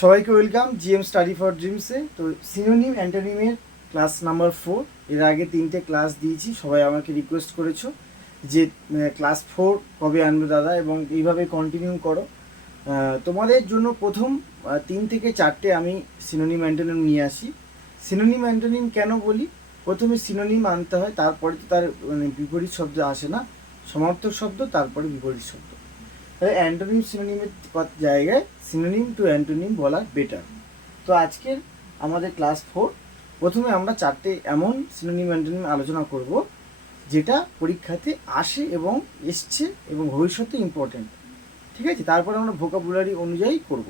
সবাইকে welcome GM study for ড্রিমসে তো সিনোনিম অ্যান্টোনিমের ক্লাস নাম্বার ফোর এর আগে তিনটে ক্লাস দিয়েছি, সবাই আমাকে রিকোয়েস্ট করেছ যে ক্লাস ফোর কবে আনবে দাদা এবং এইভাবে কন্টিনিউ করো। তোমাদের জন্য প্রথম তিন থেকে চারটে আমি সিনোনিম অ্যান্টোনিম নিয়ে আসি। সিনোনিম অ্যান্টোনিম কেন বলি? প্রথমে সিনোনিম আনতে হয়, তারপরে তো তার মানে বিপরীত শব্দ আসে না। সমার্থক শব্দ, তারপরে বিপরীত শব্দ। তাহলে অ্যান্টোনিম সিনোনিমের জায়গায় সিনোনিম টু অ্যান্টোনিম বলা বেটার তো আজকের আমাদের ক্লাস ফোর প্রথমে আমরা চারটে এমন সিনোনিম অ্যান্টোনিম আলোচনা করব, যেটা পরীক্ষাতে আসে এবং এসছে এবং ভবিষ্যতে ইম্পর্টেন্ট ঠিক আছে? তারপরে আমরা ভোকাবুলারি অনুযায়ী করব।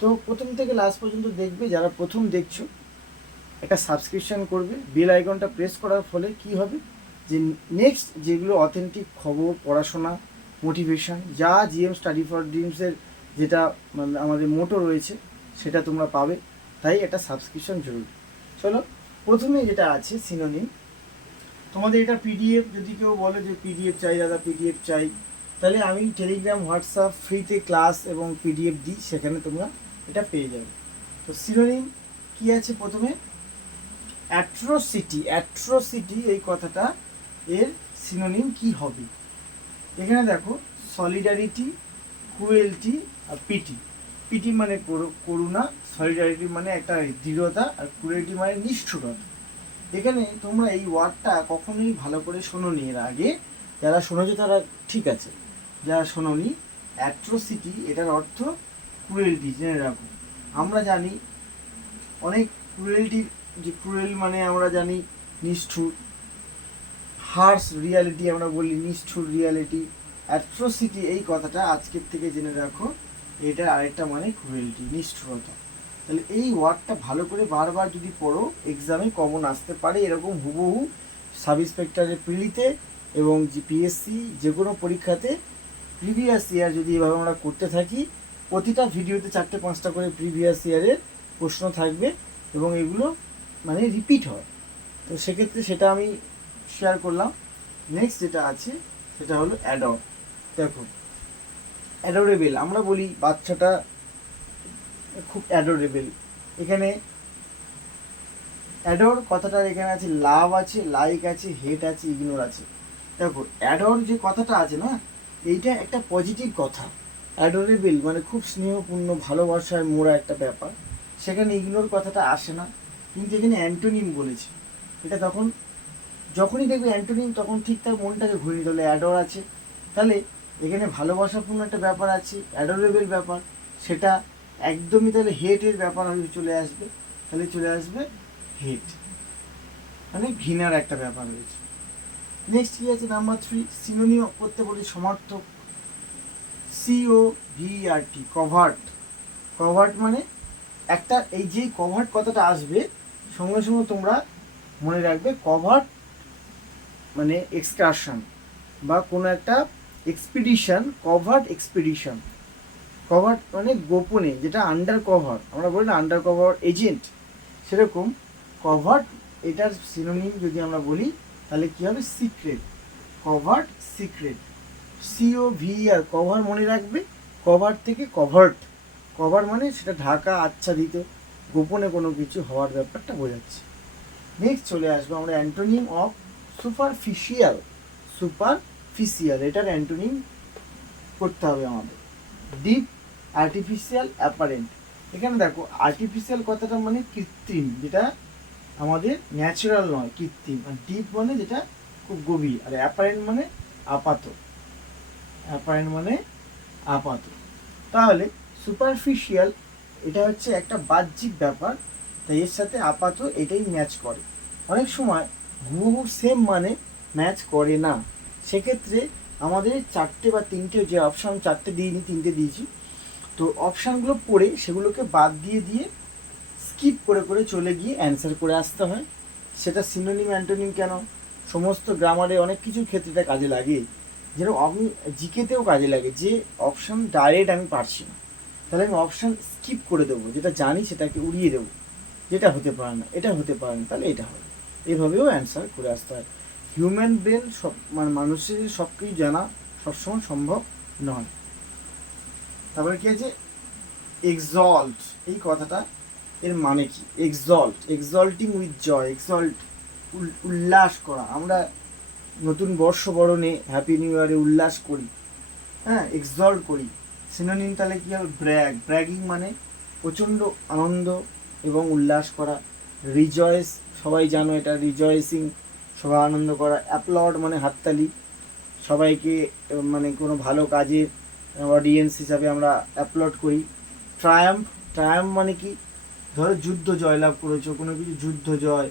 তো প্রথম থেকে লাস্ট পর্যন্ত দেখবে, যারা প্রথম দেখছ, একটা সাবস্ক্রিপশন করবে। বেল আইকনটা প্রেস করার ফলে কি হবে? যে নেক্সট যেগুলো অথেন্টিক খবর, পড়াশোনা মোটিভেশন যা জিএম স্টাডি ফর ড্রিমসের যেটা মানে আমাদের মোটো রয়েছে, সেটা তোমরা পাবে। তাই একটা সাবস্ক্রিপশন জরুরি। চলো, প্রথমে যেটা আছে সিনোনিম তোমাদের এটা পিডিএফ যদি কেউ বলে যে পিডিএফ চাই, দাদা পিডিএফ চাই, তাহলে আমি টেলিগ্রাম হোয়াটসঅ্যাপ ফ্রিতে ক্লাস এবং পিডিএফ দিই, সেখানে তোমরা এটা পেয়ে যাবে। তো সিনোনিম কি আছে প্রথমে? অ্যাট্রোসিটি অ্যাট্রোসিটি এই কথাটা এর সিনোনিম কি হবে? এখানে দেখো সলিডারিটি কুয়েলটি আর পিটি পিটি মানে করু- করুণা সলিডারিটি মানে একটা দৃঢ়তা আর ক্রুয়েলটি মানে নিষ্ঠুরতা। এখানে তোমরা এই ওয়ার্ডটা কখনোই ভালো করে শোনোনি এর আগে। যারা শোনেছো তারা ঠিক আছে। যারা শোনোনি অ্যাট্রোসিটি এটার অর্থ ক্রুয়েলটি জেনে রাখো। আমরা জানি অনেক ক্রুয়েলটি যে ক্রুয়েল মানে আমরা জানি নিষ্ঠুর। হার্স রিয়ালিটি আমরা বলি, নিষ্ঠুর রিয়ালিটি অ্যাট্রোসিটি এই কথাটা আজকের থেকে জেনে রাখো। এটা আরেকটা মানে ক্রুয়েলটি নিষ্ঠুরতা। তাহলে এই ওয়ার্ডটা ভালো করে বারবার যদি পড়ো এক্সামে কমন আসতে পারে, এরকম হুবহু সাব ইন্সপেক্টরের প্রিলিতে এবং জিপিএসসি যে কোনো পরীক্ষাতে প্রিভিয়াস ইয়ার যদি এভাবে আমরা করতে থাকি, প্রতিটা ভিডিওতে চারটে পাঁচটা করে প্রিভিয়াস ইয়ারের প্রশ্ন থাকবে এবং এগুলো মানে রিপিট হয়। তো সেক্ষেত্রে সেটা আমি শেয়ার করলাম। নেক্সট যেটা আছে, সেটা হলো অ্যাডর দেখো অ্যাডোরেবেল আমরা বলি বাচ্চাটা খুব অ্যাডোরেবেল এখানে অ্যাডোর কথাটার এখানে আছে, লাভ আছে লাইক আছে হেট আছে ইগনোর আছে। দেখো অ্যাডোর যে কথাটা আছে না, এইটা একটা পজিটিভ কথা। অ্যাডোরেবেল মানে খুব স্নেহপূর্ণ ভালোবাসায় মোড়া একটা ব্যাপার। সেখানে ইগনোর কথাটা আসে না। কিন্তু এখানে অ্যান্টোনিম বলেছে। এটা তখন যখনই দেখবে অ্যান্টোনিম, তখন ঠিক তার মনটাকে ঘুরিয়ে দিলে অ্যাডোর আছে। তাহলে এখানে ভালোবাসাপূর্ণ একটা ব্যাপার আছে, অ্যাডোরেবল ব্যাপার। সেটা একদমই তাহলে হেটের ব্যাপার হয়ে চলে আসবে। তাহলে চলে আসবে হেট। মানে ঘৃণার একটা ব্যাপার রয়েছে। নেক্সট কি আছে? নাম্বার থ্রি সিনোনিম করতে বলি সমর্থক। সিও ভিআরটি কভার্ট কভার্ট মানে একটা, এই যে কভার্ট কথাটা আসবে, সঙ্গে সঙ্গে তোমরা মনে রাখবে কভার্ট মানে এক্সকারশন বা কোনো একটা এক্সপিডিশন কভার্ট এক্সপিডিশন কভার্ট মানে গোপনে যেটা আন্ডার কভার আমরা বলি না আন্ডার কভার এজেন্ট সেরকম কভার্ট এটার সিনোনিম যদি আমরা বলি, তাহলে কী হবে? Secret covert secret C O V আর কভার মনে রাখবে? কভার থেকে কভার্ট কভার মানে সেটা ঢাকা আচ্ছাদিত, গোপনে কোনো কিছু হওয়ার ব্যাপারটা বোঝাচ্ছে। নেক্সট চলে আসব আমরা অ্যান্টোনিম অফ সুপারফিশিয়াল সুপারফিশিয়াল এটার অ্যান্টোনিম করতে হবে আমাদের। ডিপ আর্টিফিশিয়াল অ্যাপারেন্ট এখানে দেখো আর্টিফিশিয়াল কথাটা মানে কৃত্রিম, যেটা আমাদের ন্যাচারাল নয়, কৃত্রিম। আর ডিপ মানে যেটা খুব গভীর, আর অ্যাপারেন্ট মানে আপাত অ্যাপারেন্ট মানে আপাত তাহলে সুপারফিশিয়াল এটা হচ্ছে একটা বাহ্যিক ব্যাপার, তাই এর সাথে আপাত এটাই ম্যাচ করে। অনেক সময় হুবহু সেম মানে ম্যাচ করে না। সেক্ষেত্রে আমাদের চারটে বা তিনটে যে অপশান চারটে দিইনি, তিনটে দিয়েছি। তো অপশানগুলো পড়ে সেগুলোকে বাদ দিয়ে দিয়ে স্কিপ করে করে চলে গিয়ে অ্যান্সার করে আসতে হয়। সেটা সিনোনিম অ্যান্টোনিম কেন? সমস্ত গ্রামারে অনেক কিছুর ক্ষেত্রে এটা কাজে লাগে। যেরকম আমি জিকেতেও কাজে লাগে যে অপশান ডাইরেক্ট আমি পারছি না। তাহলে আমি অপশান স্কিপ করে দেবো। যেটা জানি সেটাকে উড়িয়ে দেবো। যেটা হতে পারে না, এটা হতে পারে না, তাহলে এটা হবে। এভাবেও অ্যান্সার করে আসতে হয়। হিউম্যান ব্রেন সব মানে মানুষের সব কিছু জানা সবসময় সম্ভব নয়। তারপরে কি আছে? এক্সল্ট এই কথাটা এর মানে কি? এক্সল্ট এক্সল্টিং উইথ জয় এক্সল্ট উল্লাস করা। আমরা নতুন বর্ষবরণে হ্যাপি নিউ ইয়ারে উল্লাস করি। হ্যাঁ এক্সল্ট করি। সিনোনিম তাহলে কী হবে? ব্র্যাগ ব্র্যাগিং মানে প্রচণ্ড আনন্দ এবং উল্লাস করা। রিজয়েস, সবাই জানো এটা রিজয়েসিং, সবাই আনন্দ করা, অ্যাপ্লড মানে হাততালি। সবাইকে মানে কোনো ভালো কাজের অডিয়েন্স হিসাবে আমরা অ্যাপ্লড করি। ট্রায়াম্প ট্রায়াম্প মানে কি? ধরো যুদ্ধ জয়লাভ করেছ, কোনো কিছু যুদ্ধ জয়,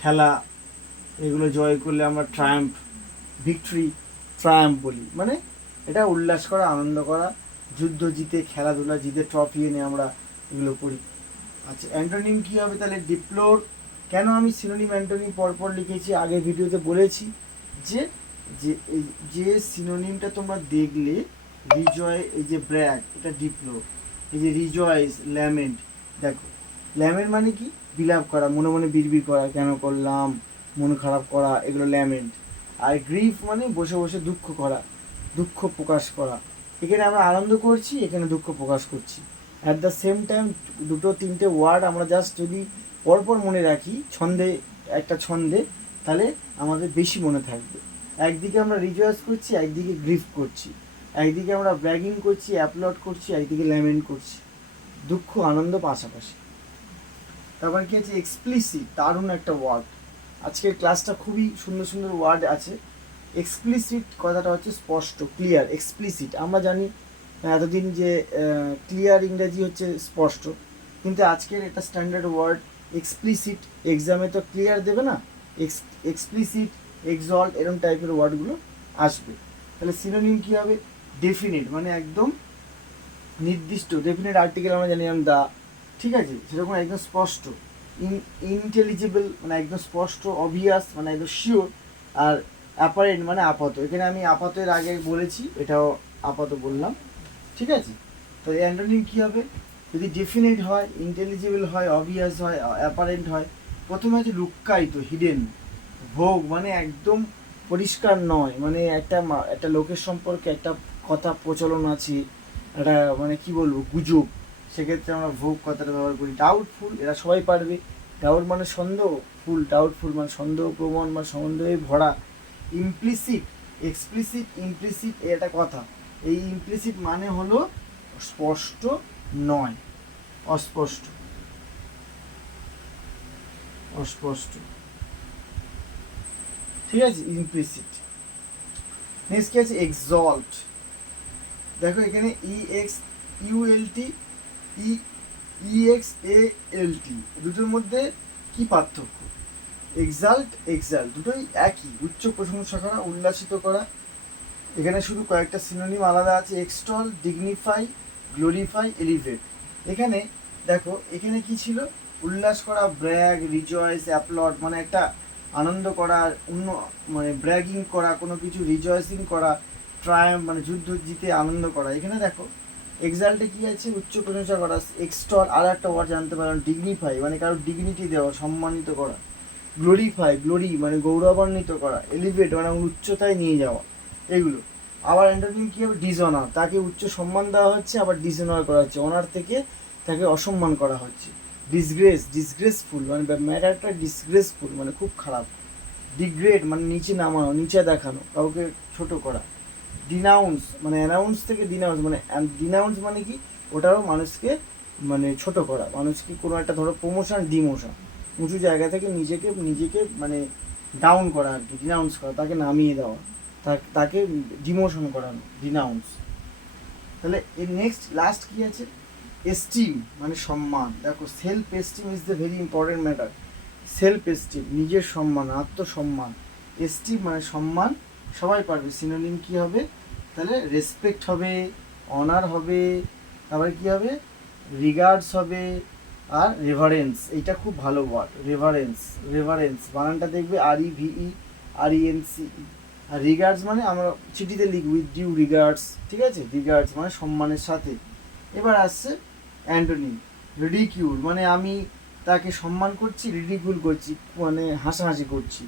খেলা, এগুলো জয় করলে আমরা ট্রায়াম্প ভিক্টরি ট্রায়াম্প বলি। মানে এটা উল্লাস করা, আনন্দ করা, যুদ্ধ জিতে, খেলাধুলা জিতে, ট্রফি এনে আমরা এগুলো করি। আচ্ছা অ্যান্টোনিম কী হবে তাহলে? ডিপ্লোর কেন আমি সিনোনিম অ্যান্টোনিম পরপর লিখেছি? আগের ভিডিওতে বলেছি যে যে যে সিনোনিমটা তোমরা দেখলে, রিজয়, এই যে ব্র্যাক, এটা ডিপ্লোর এই যে রিজয়েস ল্যামেন্ট, দেখো। ল্যামেন্ট মানে কি? বিলাপ করা, মনে মনে বিড়বিড় করা, কেন করলাম, মন খারাপ করা, এগুলো ল্যামেন্ট। আর গ্রিফ মানে বসে বসে দুঃখ করা, দুঃখ প্রকাশ করা। এখানে আমরা আনন্দ করছি, এখানে দুঃখ প্রকাশ করছি। অ্যাট দ্য সেম টাইম দুটো, তিনটে ওয়ার্ড আমরা জাস্ট যদি পরপর মনে রাখি, ছন্দে, একটা ছন্দে, তাহলে আমাদের বেশি মনে থাকবে। একদিকে আমরা রিজয়েস করছি, একদিকে গ্রিফ করছি। একদিকে আমরা ব্র্যাগিং করছি অ্যাপলোড করছি, একদিকে ল্যামেন্ট করছি। দুঃখ, আনন্দ পাশাপাশি। তারপর কি আছে? এক্সপ্লিসিট দারুণ একটা ওয়ার্ড আজকের ক্লাসটা খুবই সুন্দর সুন্দর ওয়ার্ড আছে। এক্সপ্লিসিট কথাটা হচ্ছে স্পষ্ট ক্লিয়ার এক্সপ্লিসিট আমরা জানি এতদিন যে ক্লিয়ার ইংরাজি হচ্ছে স্পষ্ট, কিন্তু আজকের এটা স্ট্যান্ডার্ড ওয়ার্ড এক্সপ্লিসিট এক্সামে তো ক্লিয়ার দেবে না এক্সপ্লিসিট এক্সল্ট এরকম টাইপের ওয়ার্ডগুলো আসবে। তাহলে সিনোনিম কী হবে? ডেফিনিট মানে একদম নির্দিষ্ট ডেফিনেট আর্টিকেল আমরা জানি দা ঠিক আছে? সেরকম একদম স্পষ্ট ইন ইন্টেলিজিবল মানে একদম স্পষ্ট অবভিয়াস মানে একদম শিওর আর অ্যাপারেন্ট মানে আপাত। এখানে আমি আপাতের আগে বলেছি, এটাও আপাত বললাম। ঠিক আছে? তো অ্যান্টোনিম কী হবে? যদি ডেফিনেট হয় ইন্টেলিজিবল হয় অবভিয়াস হয় অ্যাপারেন্ট হয়, প্রথমে আছে লুক্কায়িত হিডেন ভোগ মানে একদম পরিষ্কার নয়। মানে একটা একটা লোকের সম্পর্কে একটা কথা প্রচলন আছে, একটা মানে কি বলব, গুজব। সেক্ষেত্রে আমরা ভোগ কথাটা ব্যবহার করি। ডাউটফুল এরা সবাই পারবে। ডাউট মানে সন্দেহ ফুল ডাউটফুল মানে সন্দেহ প্রবণ বা সন্দেহে ভরা। ইমপ্লিসিট এক্সপ্লিসিট ইমপ্লিসিট এটা কথা। এই ইমপ্লিসিট মানে হলো স্পষ্ট নয়, অস্পষ্ট অস্পষ্ট। ঠিক আছে? ইমপ্লিসিট নেক্সট কি আছে? এক্সল্ট দেখো এখানে E X U L T E E X A L T দুটোর মধ্যে কি পার্থক্য? এক্সাল্ট এক্সাল্ট দুটোই একই। উচ্চ প্রশংসা করা উল্লাসিত করা। এখানে শুধু কয়েকটা সিনোনিম আলাদা আছে এক্সটল ডিগনিফাই গ্লোরিফাই এলিভেট এখানে দেখো, এখানে কি ছিল? উল্লাস করা ব্র্যাগ রিজয়েস অ্যাপ্লট মানে একটা আনন্দ করা, অন্য মানে ব্র্যাগিং করা, কোনো কিছু রিজয়েসিং করা ট্রায়াম মানে যুদ্ধ জিতে আনন্দ করা। এখানে দেখো এক্সাল্টে কি আছে? উচ্চ প্রশংসা করা এক্সটল আর একটা ওয়ার্ড জানতে পারলাম ডিগনিফাই মানে কারও ডিগনিটি দেওয়া, সম্মানিত করা। গ্লোরিফাই গ্লোরি মানে গৌরবান্বিত করা এলিভেট মানে উচ্চতায় নিয়ে যাওয়া। এগুলো। আবার এন্টারটেন কী হবে? ডিসঅনার তাকে উচ্চ সম্মান দেওয়া হচ্ছে, আবার ডিসঅনার করা হচ্ছে। অনার থেকে তাকে অসম্মান করা হচ্ছে। ডিসগ্রেস ডিসগ্রেসফুল মানে ম্যাটারটা ডিসগ্রেসফুল মানে খুব খারাপ। ডিগ্রেড মানে নিচে নামানো, নিচে দেখানো, কাউকে ছোট করা। ডিনাউন্স মানে অ্যানাউন্স থেকে ডিনাউন্স মানে ডিনাউন্স মানে কি? ওটাও মানুষকে মানে ছোট করা। মানুষকে কোনো একটা ধরো প্রমোশন ডিমোশন উঁচু জায়গা থেকে নিজেকে নিজেকে মানে ডাউন করা আর কি ডিনাউন্স করা, তাকে নামিয়ে দেওয়া। তাকে ডিমোশন করানো ডিনাউন্স তাহলে এর নেক্সট লাস্ট কি আছে? এস্টিম মানে সম্মান। দেখো self esteem is the very important matter self esteem নিজের সম্মান, আত্মসম্মান। এস্টিম মানে সম্মান, সবাই পারবে। সিনোনিম কি হবে? তাহলে রেসপেক্ট হবে অনার হবে, তারপরে কি হবে? রিগার্ডস হবে, আর রেভারেন্স এইটা খুব ভালো ওয়ার্ড রেভারেন্স রেভারেন্স বানানটা দেখবে R E V E R E N C আর রিগার্ডস মানে আমরা চিঠিতে লিখি উইথ ডিউ রিগার্ডস ঠিক আছে? রিগার্ডস মানে সম্মানের সাথে। এবার আসছে অ্যান্টনি রিডিকিউল মানে আমি তাকে সম্মান করছি রিডিকিউল করছি মানে হাসাহাসি করছি।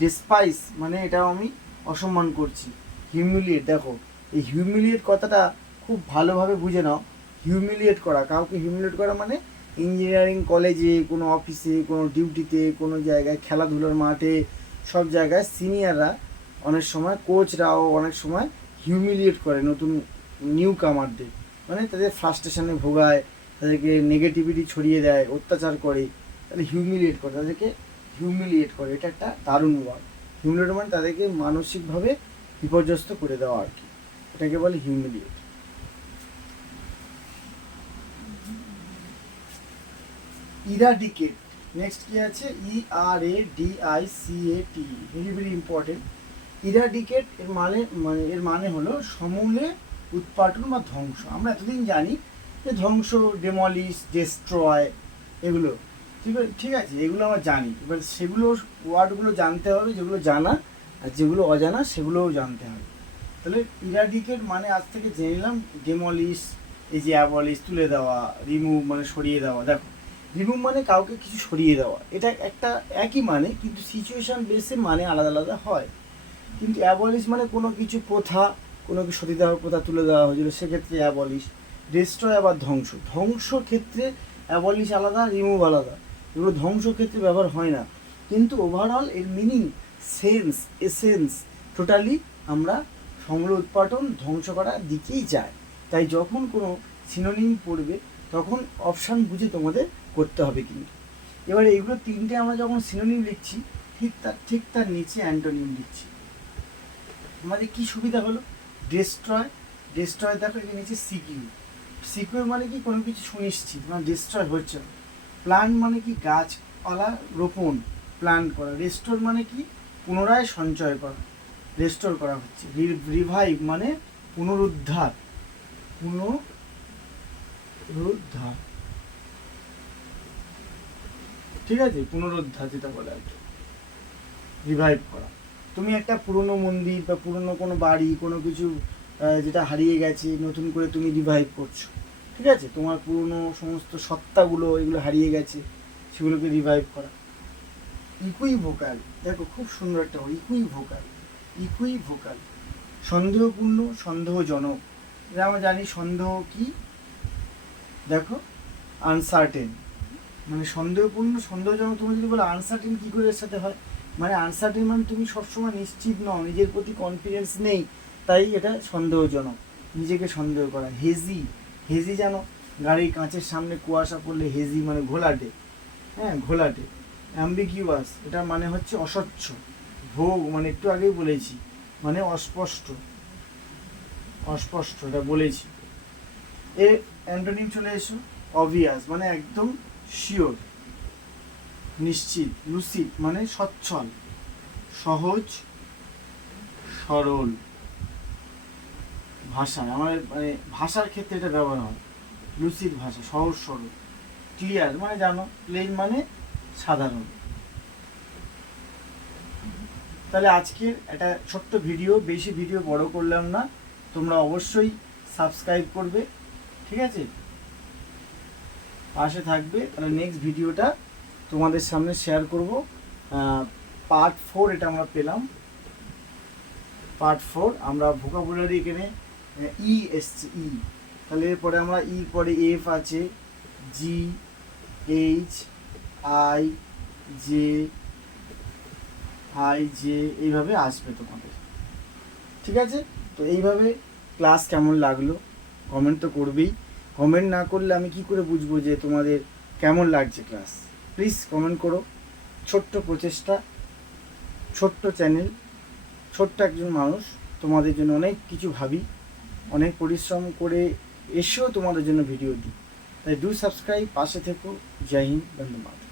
ডিসপাইস মানে এটাও আমি অসম্মান করছি। হিউমিলিয়েট দেখো, এই হিউমিলিয়েট কথাটা খুব ভালোভাবে বুঝে নাও। হিউমিলিয়েট করা, কাউকে হিউমিলিয়েট করা মানে ইঞ্জিনিয়ারিং কলেজে কোনো অফিসে কোনো ডিউটিতে কোনো জায়গায়, খেলাধুলার মাঠে, সব জায়গায় সিনিয়ররা অনেক সময় কোচরাও অনেক সময় হিউমিলিয়েট করে নতুন নিউ কামারদের মানে তাদের ফ্রাস্ট্রেশনে ভোগায়, তাদেরকে নেগেটিভিটি ছড়িয়ে দেয়, অত্যাচার করে, তাদের হিউমিলিয়েট করে, তাদেরকে হিউমিলিয়েট করে। এটা একটা দারুণ ওয়ার্ড হিউমিলিয়েট মানে তাদেরকে মানসিকভাবে বিপর্যস্ত করে দেওয়া আর কি। এটাকে বলে হিউমিলিয়েট ইরাডিকেট নেক্সট কি আছে? E R A D I C A T very very important eradicate এর মানে মানে এর মানে হলো সমূলে উৎপাটন বা ধ্বংস। আমরা এতদিন জানি যে ধ্বংস ডেমলিশ ডেস্ট্রয় এগুলো। ঠিক আছে ঠিক আছে, এগুলো আমরা জানি। এবার সেগুলো, ওয়ার্ডগুলো জানতে হবে, যেগুলো জানা আর যেগুলো অজানা, সেগুলোও জানতে হবে। তাহলে ইরাডিকেট মানে আজ থেকে জেনে নিলাম ডেমলিশ এই যে অ্যাবলিশ তুলে দেওয়া রিমুভ মানে সরিয়ে দেওয়া। দেখো রিমুভ মানে কাউকে কিছু সরিয়ে দেওয়া। এটা একটা একই মানে কিন্তু সিচুয়েশান বেসে মানে আলাদা আলাদা হয়। কিন্তু অ্যাবলিশ মানে কোনো কিছু প্রথা, কোনো কিছু সতীদাহ প্রথা তুলে দেওয়া হয়েছিল, সেক্ষেত্রে অ্যাবলিশ ডিস্ট্রয় আবার ধ্বংস। ধ্বংস ক্ষেত্রে অ্যাবলিশ আলাদা রিমুভ আলাদা। এগুলো ধ্বংস ক্ষেত্রে ব্যবহার হয় না। কিন্তু ওভারঅল এর মিনিং সেন্স এসেন্স টোটালি আমরা সংগ্রহ উৎপাদন ধ্বংস করার দিকেই যায়। তাই যখন কোনো সিনোনিম পড়বে, তখন অপশান বুঝে তোমাদের করতে হবে কিন্তু। এবারে এগুলো তিনটে আমরা যখন সিনোনিম লিখছি, ঠিক তার ঠিক তার নিচে অ্যান্টোনিম লিখছি। আমাদের কি সুবিধা হলো? ডেস্ট্রয় ডেস্ট্রয় দেখো এখানে নিচে সিকিউ সিকিউর মানে কি? কোনো কিছু সুনিশ্চিত মানে ডিস্ট্রয় হচ্ছে না। মানে কি? গাছপালা রোপণ প্ল্যান করা। রেস্টোর মানে কি? পুনরায় সঞ্চয় করা। রেস্টোর করা হচ্ছে। রিভাইভ মানে পুনরুদ্ধার। পুনরুদ্ধার। ঠিক আছে? পুনরুদ্ধার যেটা বলে আর কি। রিভাইভ করা। তুমি একটা পুরনো মন্দির বা পুরনো কোনো বাড়ি, কোনো কিছু যেটা হারিয়ে গেছে, নতুন করে তুমি রিভাইভ করছ। ঠিক আছে? তোমার পুরনো সমস্ত সত্তাগুলো, এগুলো হারিয়ে গেছে, সেগুলোকে রিভাইভ করা। ইকুই ভোকাল দেখো খুব সুন্দর একটা ইকুই ভোকাল ইকুই ভোকাল সন্দেহপূর্ণ, সন্দেহজনক। এটা আমরা জানি সন্দেহ কি? দেখো আনসার্টেন মানে সন্দেহপূর্ণ, সন্দেহজনক, তুমি যদি বলো আনসার্টেন কী করে এর সাথে হয়? মানে আনসার্টেন মানে তুমি সবসময় নিশ্চিত নও, নিজের প্রতি কনফিডেন্স নেই, তাই এটা সন্দেহজনক। নিজেকে সন্দেহ করা হেজি হেজি জানো গাড়ির কাঁচের সামনে কুয়াশা পড়লে হেজি মানে ঘোলাটে। হ্যাঁ ঘোলাটে। অ্যাম্বিগিউয়াস এটা মানে হচ্ছে অস্বচ্ছ। ভোগ মানে একটু আগেই বলেছি মানে অস্পষ্ট। অস্পষ্ট, এটা বলেছি। এ, অ্যান্টোনিম চলে এসো অবভিয়াস মানে একদম শিওর নিশ্চিত লুসিড মানে সচ্ছল, সহজ, সরল ভাষায়। আমাদের মানে ভাষার ক্ষেত্রে এটা ব্যবহার হয়। লুসিড ভাষা, সহজ, সরল ক্লিয়ার মানে জানো প্লেন মানে সাধারণ। তাহলে আজকের একটা ছোট্ট ভিডিও বেশি ভিডিও বড় করলাম না। তোমরা অবশ্যই সাবস্ক্রাইব করবে, ঠিক আছে? পাশে থাকবে, তাহলে নেক্সট ভিডিওটা তোমাদের সামনে শেয়ার করব। পার্ট ফোর এটা আমরা পেলাম। পার্ট ফোর আমরা ভোকাবুলারি এখানে ই এসছে ই তাহলে এরপরে আমরা ই পরে এফ আছে। G H I J I J এইভাবে আসবে তোমাদের। ঠিক আছে? তো এইভাবে ক্লাস কেমন লাগল? কমেন্ট তো করবেই। কমেন্ট না করলে আমি কি করে বুঝব যে তোমাদের কেমন লাগছে ক্লাস প্লিজ কমেন্ট করো। ছোট্ট প্রচেষ্টা, ছোট্ট চ্যানেল, ছোট্ট একজন মানুষ। তোমাদের জন্য অনেক কিছু ভাবি, অনেক পরিশ্রম করে এসেও তোমাদের জন্য ভিডিও দিই। তাই ডু সাবস্ক্রাইব পাশে থেকো। জয় হিন্দ মাতরম।